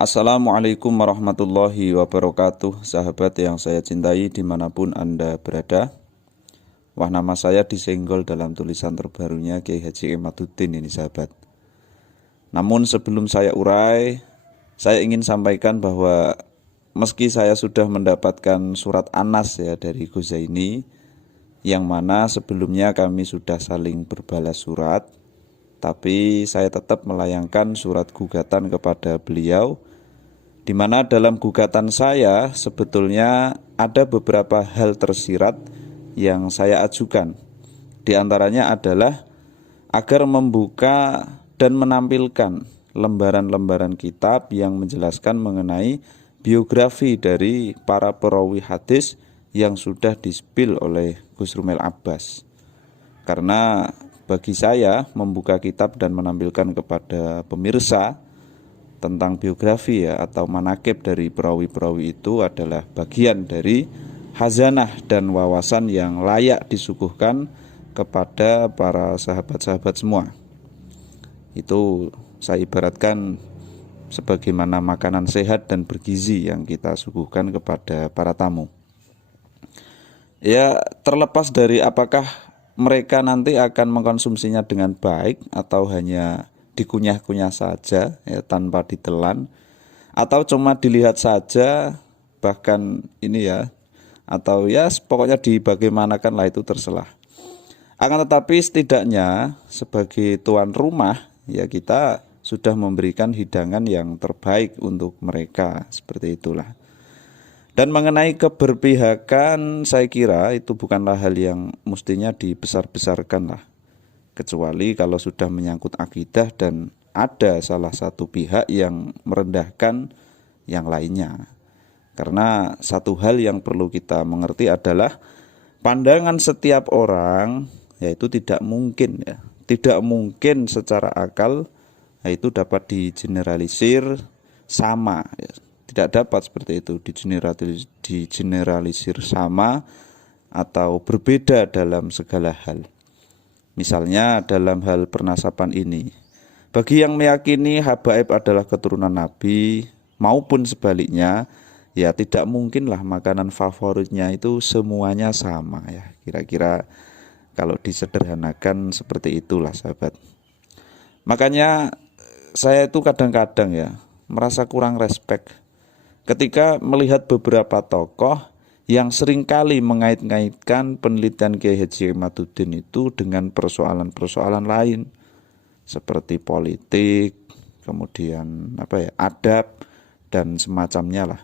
Assalamualaikum warahmatullahi wabarakatuh, sahabat yang saya cintai dimanapun Anda berada. Wah, nama saya disenggol dalam tulisan terbarunya Kiai Haji Imaduddin ini, sahabat. Namun sebelum saya urai, saya ingin sampaikan bahwa meski saya sudah mendapatkan surat Anas ya dari Ghuzaini, yang mana sebelumnya kami sudah saling berbalas surat, tapi saya tetap melayangkan surat gugatan kepada beliau, di mana dalam gugatan saya sebetulnya ada beberapa hal tersirat yang saya ajukan. Di antaranya adalah agar membuka dan menampilkan lembaran-lembaran kitab yang menjelaskan mengenai biografi dari para perawi hadis yang sudah dispil oleh Gus Rumel Abbas. Karena bagi saya membuka kitab dan menampilkan kepada pemirsa tentang biografi ya atau manakib dari perawi-perawi itu adalah bagian dari hazanah dan wawasan yang layak disuguhkan kepada para sahabat-sahabat semua. Itu saya ibaratkan sebagaimana makanan sehat dan bergizi yang kita suguhkan kepada para tamu. Ya, terlepas dari apakah mereka nanti akan mengkonsumsinya dengan baik atau hanya dikunyah-kunyah saja ya, tanpa ditelan, atau cuma dilihat saja, bahkan ini ya, atau ya pokoknya dibagaimanakan lah, itu terserah. Akan tetapi setidaknya sebagai tuan rumah ya kita sudah memberikan hidangan yang terbaik untuk mereka, seperti itulah. Dan mengenai keberpihakan, saya kira itu bukanlah hal yang mestinya dibesar-besarkan lah, kecuali kalau sudah menyangkut akidah dan ada salah satu pihak yang merendahkan yang lainnya. Karena satu hal yang perlu kita mengerti adalah pandangan setiap orang yaitu tidak mungkin ya, tidak mungkin secara akal yaitu dapat digeneralisir sama ya. Tidak dapat seperti itu digeneralisir sama atau berbeda dalam segala hal. Misalnya dalam hal pernasaban ini, bagi yang meyakini habaib adalah keturunan Nabi maupun sebaliknya, ya tidak mungkinlah makanan favoritnya itu semuanya sama ya. Kira-kira kalau disederhanakan seperti itulah, sahabat. Makanya saya itu kadang-kadang ya merasa kurang respect ketika melihat beberapa tokoh yang seringkali mengait-ngaitkan penelitian Kiai Haji Imaduddin itu dengan persoalan-persoalan lain seperti politik, kemudian adab dan semacamnya lah.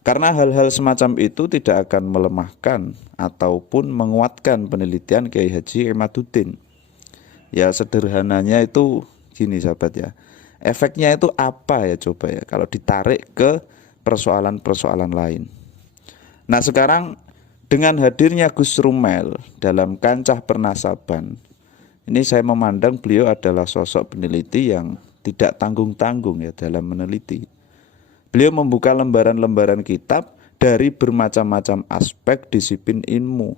Karena hal-hal semacam itu tidak akan melemahkan ataupun menguatkan penelitian Kiai Haji Imaduddin. Ya sederhananya itu gini, sahabat ya. Efeknya itu apa ya coba ya kalau ditarik ke persoalan-persoalan lain. Nah sekarang dengan hadirnya Gus Rumel dalam kancah pernasaban, ini saya memandang beliau adalah sosok peneliti yang tidak tanggung-tanggung ya dalam meneliti. Beliau membuka lembaran-lembaran kitab dari bermacam-macam aspek disiplin ilmu,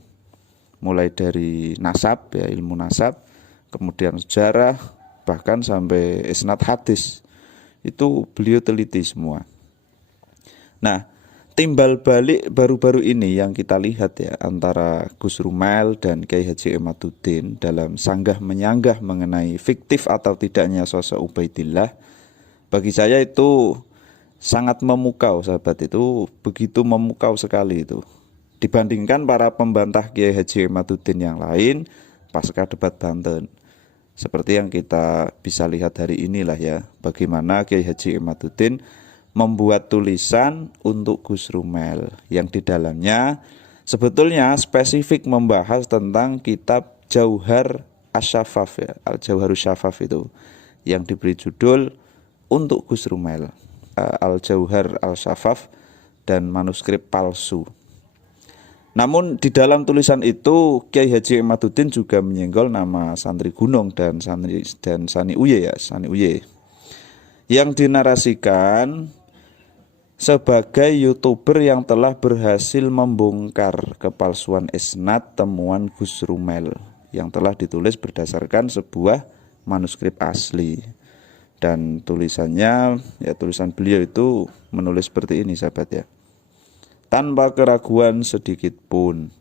mulai dari nasab ya, ilmu nasab, kemudian sejarah, bahkan sampai isnad hadis. Itu beliau teliti semua. Nah, timbal balik baru-baru ini yang kita lihat ya antara Gus Rumel dan Kiai Haji Imaduddin dalam sanggah menyanggah mengenai fiktif atau tidaknya sosok Ubaidillah, bagi saya itu sangat memukau, sahabat. Itu begitu memukau sekali itu dibandingkan para pembantah Kiai Haji Imaduddin yang lain pasca debat Banten. Seperti yang kita bisa lihat hari inilah ya, bagaimana Kiai Haji Imaduddin membuat tulisan untuk Gus Rumel yang di dalamnya sebetulnya spesifik membahas tentang kitab Jauhar Asy-Syafaf ya, Al-Jauharus Syafaf itu yang diberi judul untuk Gus Rumel, Al-Jauhar Al-Syafaf dan manuskrip palsu. Namun di dalam tulisan itu Kiai Haji Imaduddin juga menyenggol nama santri Gunung dan Sani Uye ya, Sani Uye, yang dinarasikan sebagai YouTuber yang telah berhasil membongkar kepalsuan isnad temuan Gus Rumel yang telah ditulis berdasarkan sebuah manuskrip asli. Dan tulisannya, ya tulisan beliau itu menulis seperti ini sahabat ya. Tanpa keraguan sedikit pun,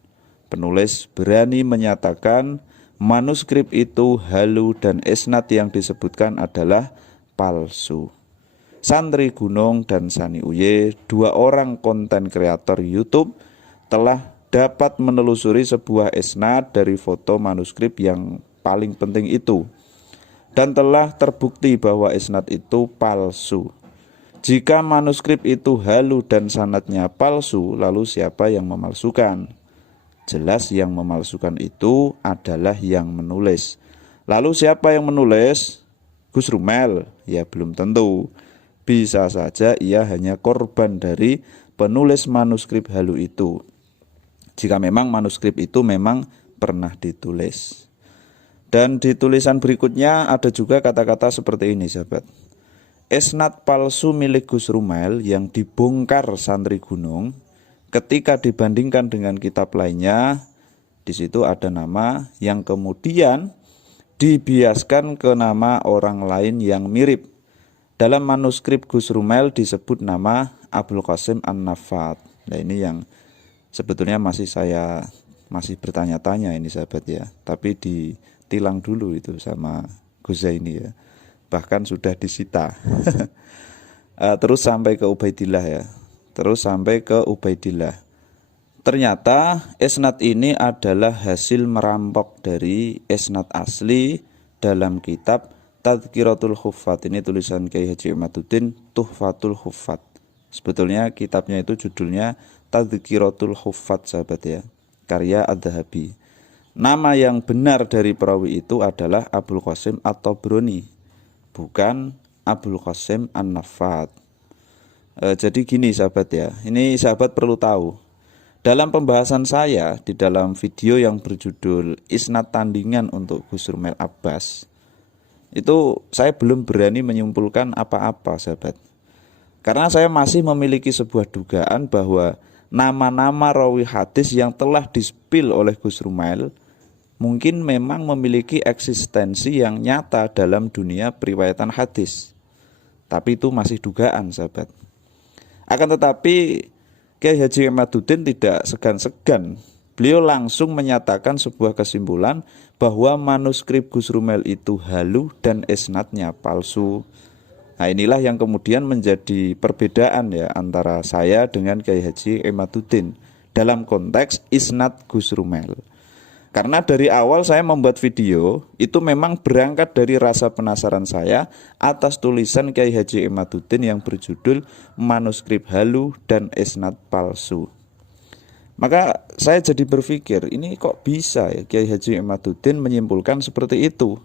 penulis berani menyatakan manuskrip itu halu dan isnad yang disebutkan adalah palsu. Santri Gunung dan Sani Uye, 2 orang konten kreator YouTube, telah dapat menelusuri sebuah isnad dari foto manuskrip yang paling penting itu, dan telah terbukti bahwa isnad itu palsu. Jika manuskrip itu halu dan sanadnya palsu, lalu siapa yang memalsukan? Jelas yang memalsukan itu adalah yang menulis. Lalu siapa yang menulis? Gus Rumel? Ya belum tentu. Bisa saja ia hanya korban dari penulis manuskrip halu itu, jika memang manuskrip itu memang pernah ditulis. Dan di tulisan berikutnya ada juga kata-kata seperti ini sahabat. Isnad palsu milik Gus Rumel yang dibongkar Santri Gunung, ketika dibandingkan dengan kitab lainnya, di situ ada nama yang kemudian dibiaskan ke nama orang lain yang mirip. Dalam manuskrip Gus Rumel disebut nama Abul Qasim An-Nafat. Nah ini yang sebetulnya masih bertanya-tanya ini sahabat ya. Tapi ditilang dulu itu sama Gus Zaini ya. Bahkan sudah disita. Terus sampai ke Ubaidillah ya. Ternyata isnad ini adalah hasil merampok dari isnad asli dalam kitab Tadhkiratul Huffaz. Ini tulisan Kyai Haji Imaduddin Tuhfatul Huffaz. Sebetulnya kitabnya itu judulnya Tadhkiratul Huffaz sahabat ya, karya Adz-Dzahabi. Nama yang benar dari perawi itu adalah Abul Qasim At-Tabrani, bukan Abul Qasim An-Nafat. Jadi gini sahabat ya, ini sahabat perlu tahu. Dalam pembahasan saya di dalam video yang berjudul Isnad Tandingan untuk Gus Rumel Abbas, itu saya belum berani menyimpulkan apa-apa sahabat. Karena saya masih memiliki sebuah dugaan bahwa nama-nama rawi hadis yang telah dispil oleh Gus Rumel mungkin memang memiliki eksistensi yang nyata dalam dunia periwayatan hadis. Tapi itu masih dugaan sahabat. Akan tetapi Kyai Haji Imaduddin tidak segan-segan. Beliau langsung menyatakan sebuah kesimpulan bahwa manuskrip Gus Rumel itu halu dan isnadnya palsu. Nah inilah yang kemudian menjadi perbedaan ya antara saya dengan Kyai Haji Imaduddin dalam konteks isnad Gus Rumel. Karena dari awal saya membuat video itu memang berangkat dari rasa penasaran saya atas tulisan Kyai Haji Imaduddin yang berjudul manuskrip halu dan isnad palsu. Maka saya jadi berpikir, ini kok bisa ya Kyai Haji Imaduddin menyimpulkan seperti itu.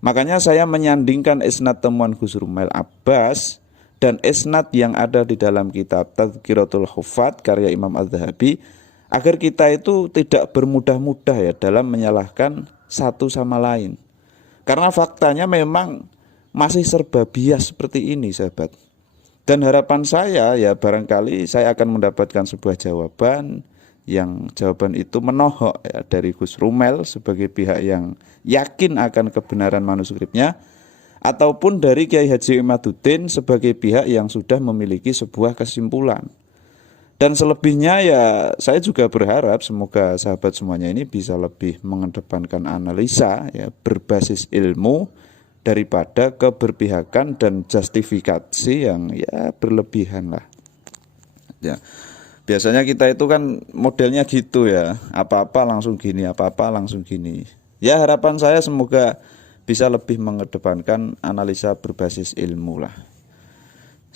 Makanya saya menyandingkan isnad temuan Gus Rumel Abbas dan isnad yang ada di dalam kitab Tadhkiratul Huffaz karya Imam Adz-Dzahabi, agar kita itu tidak bermudah-mudah ya dalam menyalahkan satu sama lain. Karena faktanya memang masih serba bias seperti ini sahabat. Dan harapan saya ya barangkali saya akan mendapatkan sebuah jawaban yang jawaban itu menohok ya, dari Gus Rumel sebagai pihak yang yakin akan kebenaran manuskripnya, ataupun dari Kyai Haji Imaduddin sebagai pihak yang sudah memiliki sebuah kesimpulan. Dan selebihnya ya saya juga berharap semoga sahabat semuanya ini bisa lebih mengedepankan analisa ya, berbasis ilmu daripada keberpihakan dan justifikasi yang ya berlebihan lah. Ya. Biasanya kita itu kan modelnya gitu ya, apa-apa langsung gini, apa-apa langsung gini. Ya harapan saya semoga bisa lebih mengedepankan analisa berbasis ilmu lah.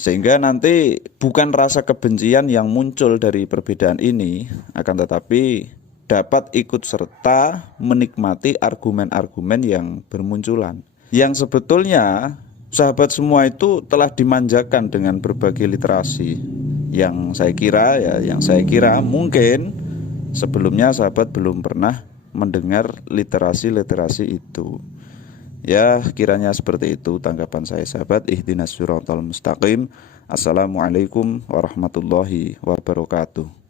Sehingga nanti bukan rasa kebencian yang muncul dari perbedaan ini, akan tetapi dapat ikut serta menikmati argumen-argumen yang bermunculan. Yang sebetulnya sahabat semua itu telah dimanjakan dengan berbagai literasi. Yang saya kira mungkin sebelumnya sahabat belum pernah mendengar literasi-literasi itu. Ya kiranya seperti itu tanggapan saya sahabat. Ihdinas siratal mustaqim. Assalamualaikum warahmatullahi wabarakatuh.